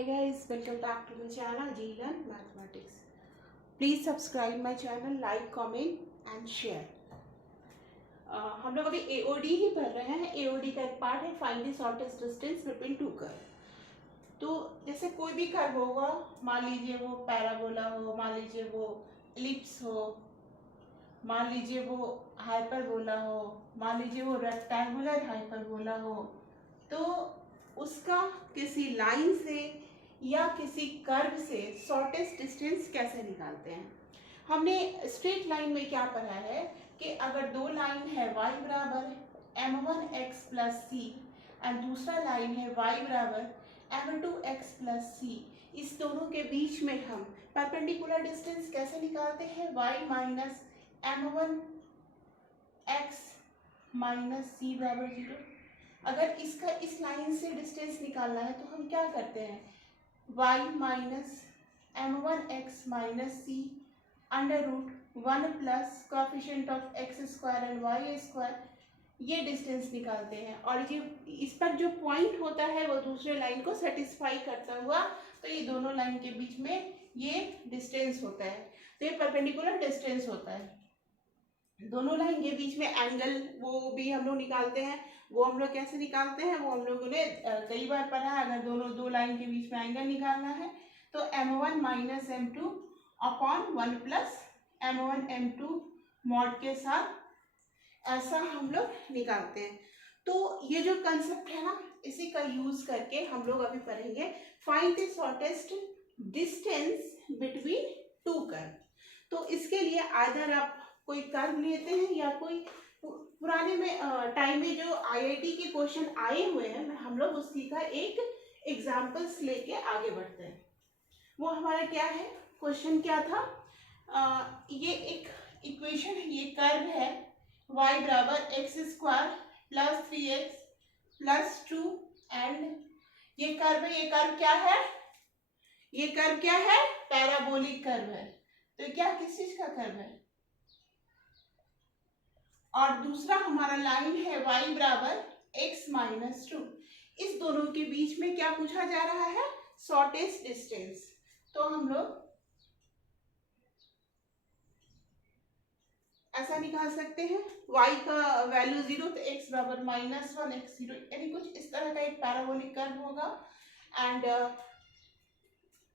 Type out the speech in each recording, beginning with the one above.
Hi guys, welcome back to my channel G-Learn Mathematics. Please subscribe my channel, like, comment and share. हम लोग अभी AOD ही पढ़ रहे हैं. AOD का एक पार्ट है find the shortest distance between two curve. तो जैसे कोई भी कर्व होगा, मान लीजिए वो पैराबोला हो, मान लीजिए वो एलिप्स हो, मान लीजिए वो हाइपरबोला हो, मान लीजिए वो रेक्टेंगुलर हाइपरबोला हो, तो उसका किसी लाइन से या किसी कर्व से शॉर्टेस्ट डिस्टेंस कैसे निकालते हैं. हमने स्ट्रेट लाइन में क्या पढ़ा है कि अगर दो लाइन है y बराबर m1x प्लस सी एंड दूसरा लाइन है y बराबर m2x प्लस सी, इस दोनों के बीच में हम परपेंडिकुलर डिस्टेंस कैसे निकालते हैं, y माइनस m1x माइनस सी बराबर 0. अगर इसका इस लाइन से डिस्टेंस निकालना है तो हम क्या करते हैं, y minus m1x minus C under root 1 plus coefficient of x square and y square, ये डिस्टेंस निकालते हैं. और ये इस पर जो पॉइंट होता है वो दूसरे लाइन को सेटिस्फाई करता हुआ, तो ये दोनों लाइन के बीच में ये डिस्टेंस होता है. तो ये परपेंडिकुलर डिस्टेंस होता है. दोनों लाइन के बीच में एंगल वो भी हम लोग निकालते हैं. वो हम लोग कैसे निकालते हैं वो हम लोगों ने कई बार पढ़ा है. अगर दोनों दो लाइन के बीच में एंगल निकालना है तो m1 minus m2 upon 1 plus m1 m2 mod के साथ ऐसा हम लोग निकालते हैं. तो ये जो कंसेप्ट है ना, इसी का यूज करके हम लोग अभी पढ़ेंगे find the shortest distance between two curve. तो इसके लिए आइदर आप कोई कर्व लेते हैं या कोई पुराने में टाइम में जो आईआईटी के क्वेश्चन आए हुए हैं, हम लोग उसी का एक एग्जांपल्स लेके आगे बढ़ते हैं. वो हमारा क्या है, क्वेश्चन क्या था, ये एक इक्वेशन है, ये कर्व है y बराबर x square plus 3x plus 2 and ये कर्व है. ये कर्व क्या है, ये कर्व क्या है, पैराबोलिक कर्व है. तो क्या किस चीज का कर्व है, और दूसरा हमारा लाइन है y बराबर x माइनस 2. इस दोनों के बीच में क्या पूछा जा रहा है, शॉर्टेस्ट डिस्टेंस. तो हम लोग ऐसा निकाल सकते हैं, y का वैल्यू 0 तो x बराबर माइनस 1 x 0, यानी कुछ इस तरह का एक पैराबोलिक कर्व होगा.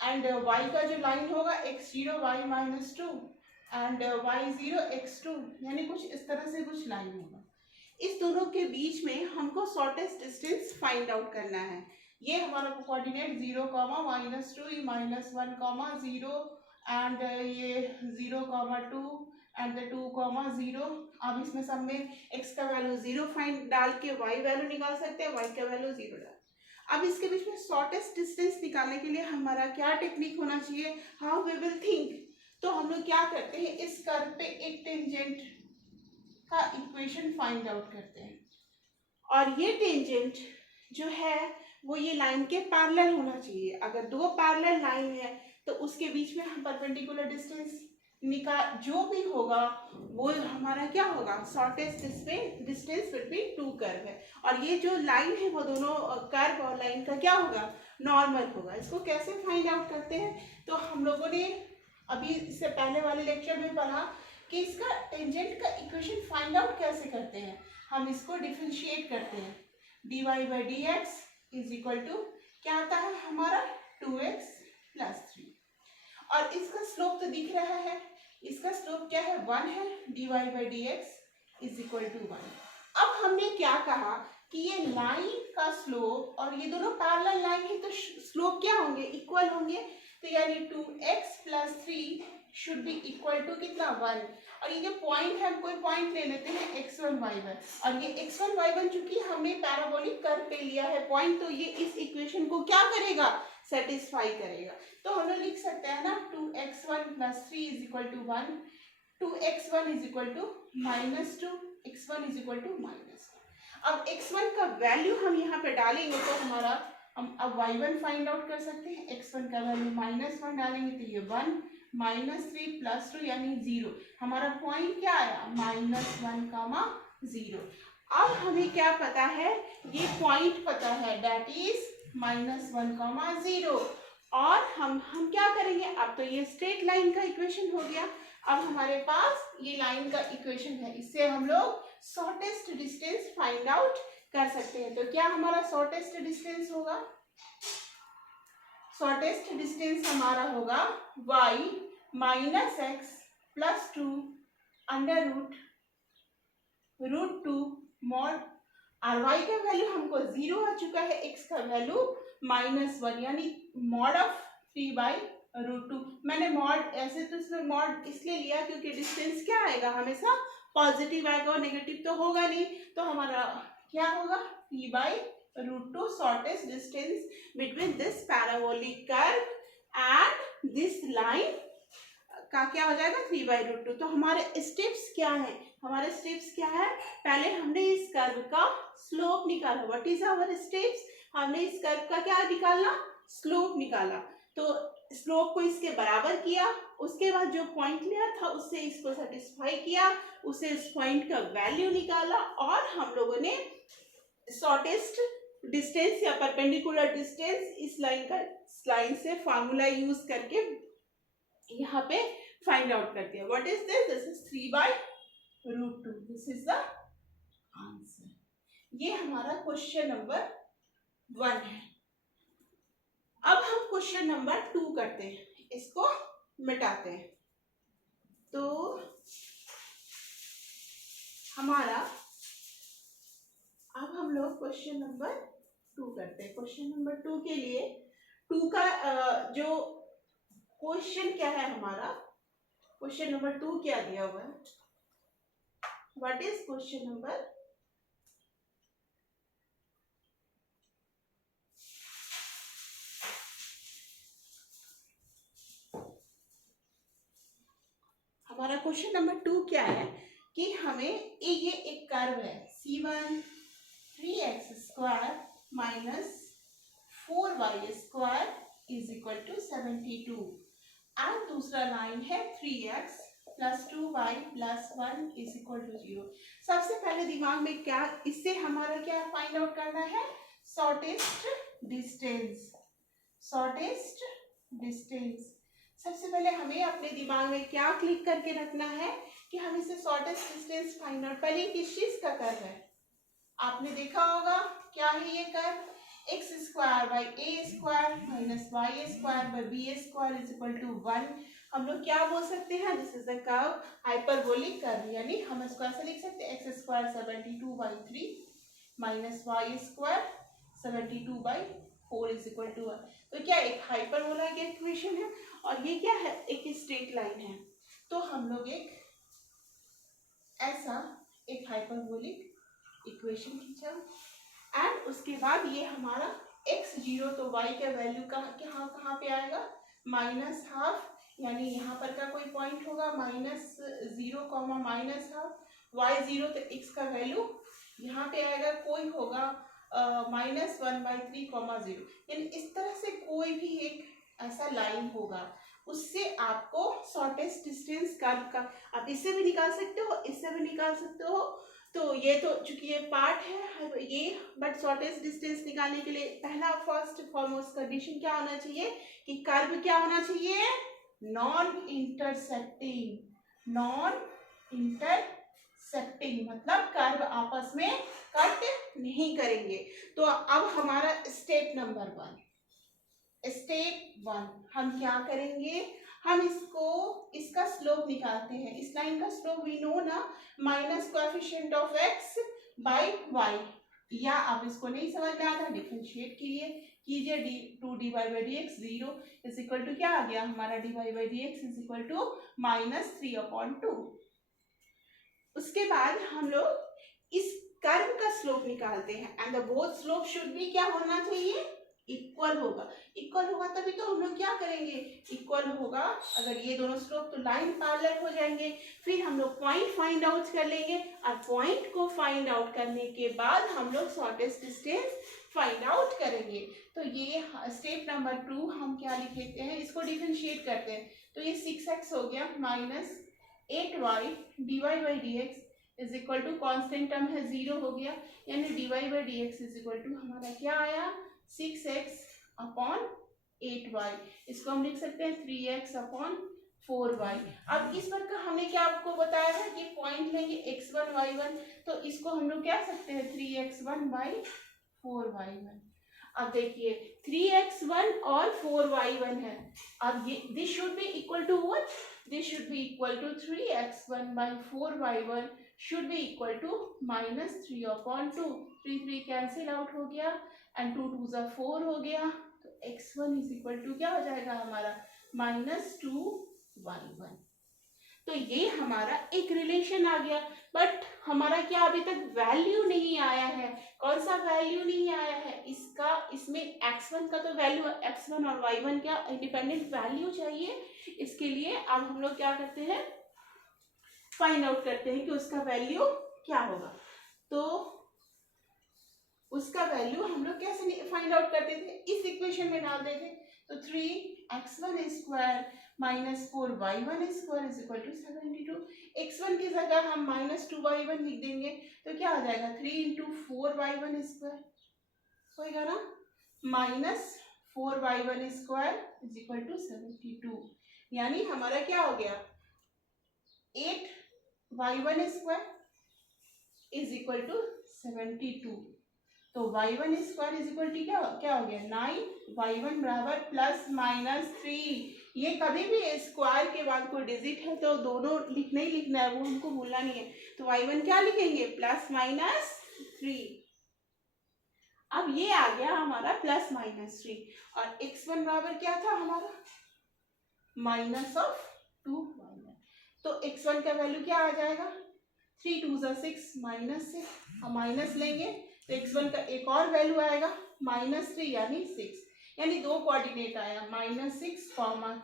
एंड y का जो लाइन होगा x0 y minus 2 and y0 x2, यानी कुछ इस तरह से कुछ लाइन होगा. इस दोनों के बीच में हमको शॉर्टेस्ट डिस्टेंस फाइंड आउट करना है. ये हमारा कोऑर्डिनेट 0 माइनस 2 माइनस 1 0 एंड ये 0 2 एंड 2 0. अब इसमें सब में x का वैल्यू 0 फाइंड डाल के y वैल्यू निकाल सकते हैं, y का वैल्यू 0 डाल. अब इसके बीच में शॉर्टेस्ट डिस्टेंस निकालने के लिए हमारा क्या टेक्निक होना चाहिए, हाउ वी विल थिंक. तो हम लोग क्या करते हैं, इस कर्व पे एक टेंजेंट का इक्वेशन फाइंड आउट करते हैं, और ये टेंजेंट जो है वो ये लाइन के पैरेलल होना चाहिए. अगर दो पैरेलल लाइन है तो उसके बीच में हम परपेंडिकुलर डिस्टेंस निकाल, जो भी होगा वो हमारा क्या होगा, shortest distance between two curve है. और ये जो लाइन है वो दोनों कर्व और लाइन का क्या होगा, नॉर्मल होगा. इसको कैसे फाइंड आउट करते हैं, तो हम लोगों ने अभी इससे पहले वाले लेक्चर में पढ़ा कि इसका टेंजेंट का इक्वेशन फाइंड आउट कैसे करते हैं. हम इसको डिफरेंशिएट करते हैं, dy by d x is equal to क्या आता है हमारा 2x प्लस 3, और इसका स्लोप तो दिख रहा है, इसका स्लोप क्या है 1 है, dy by d x is equal to 1. अब हमने क्या कहा कि ये लाइन का स्लोप और ये दोनों पैरेलल लाइन है तो स्लोप क्या होंगे, इक्वल होंगे. तो यानी 2x plus 3 should be equal to कितना 1. और ये जो पॉइंट है, हम कोई पॉइंट ले लेते हैं x1 y1, और ये x1 y1 चूंकि हमने पैराबोलिक कर्व पे लिया है पॉइंट, तो ये इस इक्वेशन को क्या करेगा, सेटिस्फाई करेगा. तो हम लोग लिख सकते हैं ना 2x1 plus 3 is equal to 1, 2x1 is equal to minus 2, x1 is equal to minus. अब x1 का वैल्यू हम यहाँ पे डालेंगे तो हमारा हम अब y1 फाइंड आउट कर सकते हैं. x1 का वैल्यू माइनस 1 डालेंगे तो ये 1 माइनस 3 प्लस 2 यानी 0. हमारा पॉइंट क्या आया, माइनस 1 0. अब हमें क्या पता है, ये पॉइंट पता है, दैट इज -1, 0। और हम क्या करेंगे, अब तो ये स्ट्रेट लाइन का इक्वेशन हो गया, अब हमारे पास ये लाइन का इक्वेशन है, इससे हम लोग शॉर्टेस्ट डिस्टेंस फाइंड आउट कर सकते हैं। तो क्या हमारा शॉर्टेस्ट डिस्टेंस होगा, शॉर्टेस्ट डिस्टेंस हमारा होगा y - x + 2 √2 mod, और y का वैल्यू हमको 0 आ चुका है, x का वैल्यू -1, यानी मॉड ऑफ 3/√2। मैंने मॉड ऐसे तो इसमें मॉड इसलिए लिया क्योंकि डिस्टेंस क्या आएगा, हमेशा पॉजिटिव आएगा और नेगेटिव तो होगा नहीं, तो हमारा क्या होगा 3/√2 shortest distance between this parabolic curve and this line का क्या हो जाएगा 3/√2। तो हमारे स्टेप्स क्या है, हमारे स्टेप्स क्या है, पहले हमने इस कर्व का स्लोप निकाला। व्हाट इज आवर स्टेप्स, हमने इस कर्व का क्या निकालना, स्लोप निकाला। तो स्लोप को इसके बराबर किया, उसके बाद जो पॉइंट लिया था उससे इसको सेटिस्फाई किया, उसे इस पॉइंट का वैल्यू निकाला, और हम लोगों ने शॉर्टेस्ट डिस्टेंस या परपेंडिकुलर डिस्टेंस इस लाइन से फार्मूला यूज करके यहाँ पे फाइंड आउट करते हैं। What is this, this is 3/√2, this is the answer. ये हमारा क्वेश्चन नंबर 1 है। अब हम क्वेश्चन नंबर 2 करते हैं, इसको मिटाते हैं। तो हमारा अब हम लोग क्वेश्चन नंबर 2 करते हैं। क्वेश्चन नंबर 2 के लिए 2 का जो क्वेश्चन क्या है, हमारा क्वेश्चन नंबर 2 क्या दिया हुआ है, व्हाट इज क्वेश्चन नंबर, हमारा क्वेश्चन नंबर 2 क्या है कि हमें ये एक कर्व है C1 3x² - 4y² = 72, और दूसरा लाइन है 3x + 2y + 1 = 0। सबसे पहले दिमाग में क्या, इससे हमारा क्या फाइंड आउट करना है, शॉर्टेस्ट डिस्टेंस, शॉर्टेस्ट डिस्टेंस। सबसे पहले हमें अपने दिमाग में क्या क्लिक करके रखना है कि हम इसे शॉर्टेस्ट डिस्टेंस फाइंड आउट, पहले किस चीज का कर्व है, आपने देखा होगा क्या है ये curve, x² / a² - y² / b² = 1। हम लोग क्या बोल सकते हैं, this is the curve hyperbolic curve, यानी हम इसको ऐसे लिख सकते हैं x² 72/3 - y² 72/4 = 1। तो क्या एक हाइपरबोला की इक्वेशन है, और ये क्या है, एक स्ट्रेट लाइन है। तो हम लोग एक ऐसा एक हाइपरबोलिक इक्वेशन खींचा, एंड उसके बाद ये हमारा x0, तो y का वैल्यू कहाँ पे आएगा, -½ यानी यहाँ पर का कोई पॉइंट होगा -0, -½ y0, तो x का वैल्यू यहाँ पे आएगा, कोई होगा -1/3, 0। यानी इस तरह से कोई भी एक ऐसा लाइन होगा, उससे आपको शॉर्टेस्ट डिस्टेंस कर्व का, आप इससे भी निकाल सकते हो, इससे भी निकाल सकते हो। तो ये तो चूंकि ये पार्ट है ये, बट शॉर्टेस्ट डिस्टेंस निकालने के लिए पहला फर्स्ट फॉरमोस्ट कंडीशन क्या होना चाहिए कि कर्व क्या होना चाहिए, नॉन इंटरसेक्टिंग, नॉन इंटरसेक्टिंग मतलब कर्व आपस में कट नहीं करेंगे। तो अब हमारा स्टेप नंबर 1, स्टेप 1 हम क्या करेंगे, हम इसका स्लोप निकालते हैं। इस लाइन का स्लोप वी नो ना, minus coefficient of x by y, या आप इसको नहीं समझ में आता डिफरेंशिएट कीजिए 2dy/dx 0 = क्या आ गया हमारा dy/dx = -3/2। उसके बाद हम लोग इस कर्व का स्लोप निकालते हैं, and the both slope should भी क्या होना चाहिए, इक्वल होगा। इक्वल होगा तभी तो हम लोग क्या करेंगे, इक्वल होगा, अगर ये दोनों स्लोप तो लाइन पैरेलल हो जाएंगे। फिर हम लोग पॉइंट फाइंड आउट कर लेंगे, और पॉइंट को फाइंड आउट करने के बाद हम लोग शॉर्टेस्ट डिस्टेंस फाइंड आउट करेंगे। तो ये स्टेप नंबर 2 हम क्या लिख लेते हैं, इसको डिफरेंशिएट करते हैं। तो ये 6x हो गया -8y dy/dx = कांस्टेंट टर्म है 0 हो गया, यानी dy/dx = हमारा क्या आया 6x अपॉन 8y, इसको हम लिख सकते हैं 3x अपॉन 4y। अब इस पर का हमने क्या आपको बताया है कि पॉइंट लेंगे x1 y1, तो इसको हम लोग क्या सकते हैं 3x1 बाई 4y1। अब देखिए 3x1 और 4y1 है, अब ये this should be equal to what, this should be equal to 3x1 by 4y1 should be equal to -3 upon 2, 3 cancel out हो गया एंड 2 2 ज़ा 4 हो गया, तो x1 इज इक्वल टू क्या हो जाएगा हमारा -2y1। तो ये हमारा एक रिलेशन आ गया, बट हमारा क्या अभी तक वैल्यू नहीं आया है। कौन सा वैल्यू नहीं आया है इसका, इसमें x1 का तो वैल्यू, x1 और y1 क्या इंडिपेंडेंट वैल्यू चाहिए। इसके लिए अब हम लोग क्या करते हैं, फाइंड आउट करते हैं कि उसका वैल्यू क्या होगा। तो उसका वैल्यू हम लोग कैसे फाइंड आउट करते थे, इस इक्वेशन में डाल देते, तो 3x1 square minus 4y1 square is equal to 72। x1 की जगह हम -2y1 लिख देंगे, तो क्या आ जाएगा 3 इंटू 4y1 स्क्वायर होएगा ना, -4y1 square is equal to 72, यानी हमारा क्या हो गया 8y1 square is equal to 72। तो y1 square is equal to क्या हो गया 9, y1 बराबर +-3। ये कभी भी स्क्वायर के बाद कोई डिजिट है तो दोनों लिखना ही लिखना है, वो हमको भूलना नहीं है। तो y1 क्या लिखेंगे +-3। अब ये आ गया हमारा +-3 और x1 बराबर क्या था हमारा -2y1। तो x1 का वैल्यू क्या आ जाएगा 3 2 ज़ा 6 -6, हम माइनस लेंगे तो x1 का एक और वैल्यू आएगा -3 यानी 6, यानी दो कोऑर्डिनेट आया -6,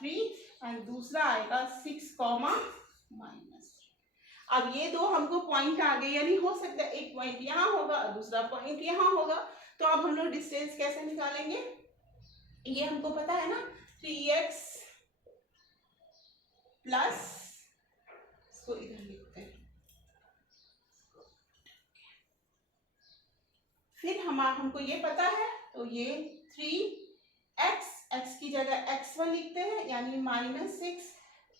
3 एंड दूसरा आएगा 6, -3। अब ये दो हमको पॉइंट आ गए, यानी हो सकता है एक पॉइंट यहाँ होगा और दूसरा पॉइंट यहाँ होगा। तो अब हम लोग डिस्टेंस कैसे निकालेंगे, ये हमको पता है ना 3x प्लस, इसको इधर लिखते हैं, फिर हमको ये पता है तो ये 3x की जगह x1 लिखते हैं, यानी -6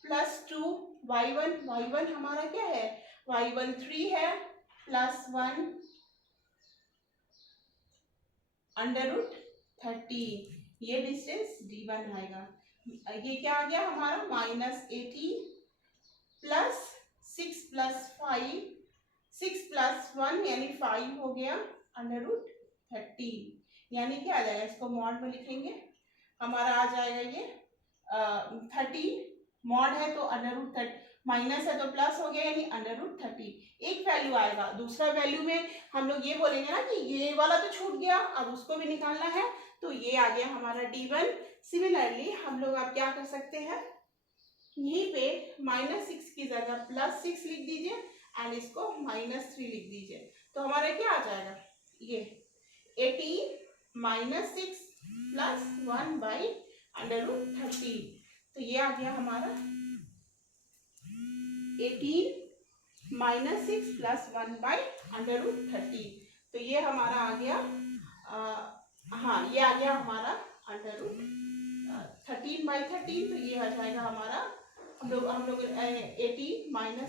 + 2y1 हमारा क्या है y1 3 है +1 √13, ये डिस्टेंस d1 आएगा। ये क्या आ गया हमारा -18 + 6 + 5, 6 + 1 यानी 5 हो गया √13, यानी क्या आ जाएगा, इसको मॉड में लिखेंगे हमारा आ जाएगा ये 13, मॉड है तो √13, माइनस है तो प्लस हो गया यानी √13। एक वैल्यू आएगा, दूसरा वैल्यू में हम लोग ये बोलेंगे ना कि ये वाला तो छूट गया, अब उसको भी निकालना है, तो ये आ गया हमारा d1। सिमिलरली हम लोग अब क्या कर सकते हैं, यहीं पे -6 की जगह +6 लिख दीजिए एंड इसको -3 लिख दीजिए, तो हमारा क्या आ जाएगा ये 18 - 6 + 1 बाई √13, तो ये आ गया हमारा 18 - 6 + 1 बाई √13, तो ये हमारा आ गया हाँ ये आ गया हमारा √13/13, तो ये आ जाएगा हमारा हम लोग 18 -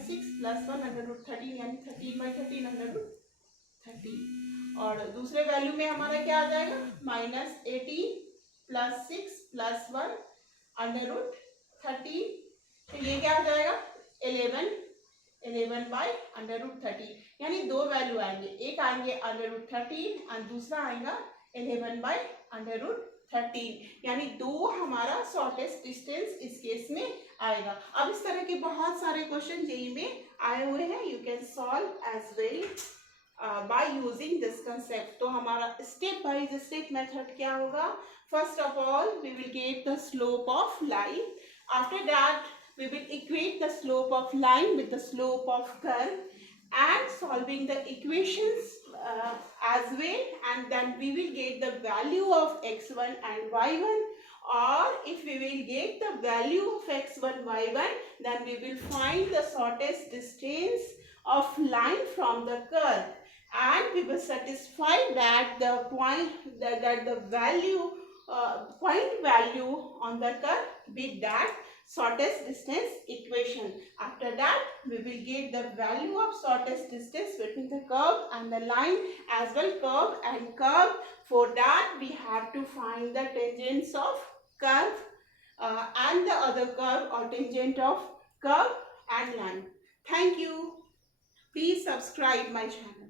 6 + 1 √13 यानी 13/13 √13। और दूसरे वैल्यू में हमारा क्या आ जाएगा -18 + 6 + 1 √13, तो ये क्या आ जाएगा 11/13, यानी दो वैल्यू आएंगे, एक आएंगे √13 और दूसरा आएगा 11/13, यानी दो हमारा शॉर्टेस्ट डिस्टेंस इस केस में आएगा। अब इस तरह के बहुत सारे क्वेश्चन जेईई में आए हुए हैं, you can solve as well by using this concept. तो हमारा स्टेप बाय स्टेप मेथड क्या होगा, first of all we will get the slope of line, after that we will equate the slope of line with the slope of curve and solving the equations as well, and then we will get the value of x1 and y1, or if we will get the value of x1 y1 then we will find the shortest distance of line from the curve, and we will satisfy that the point value on the curve be that shortest distance equation. After that, we will get the value of shortest distance between the curve and the line, as well curve and curve. For that, we have to find the tangents of curve and the other curve or tangent of curve and line. Thank you. Please subscribe my channel.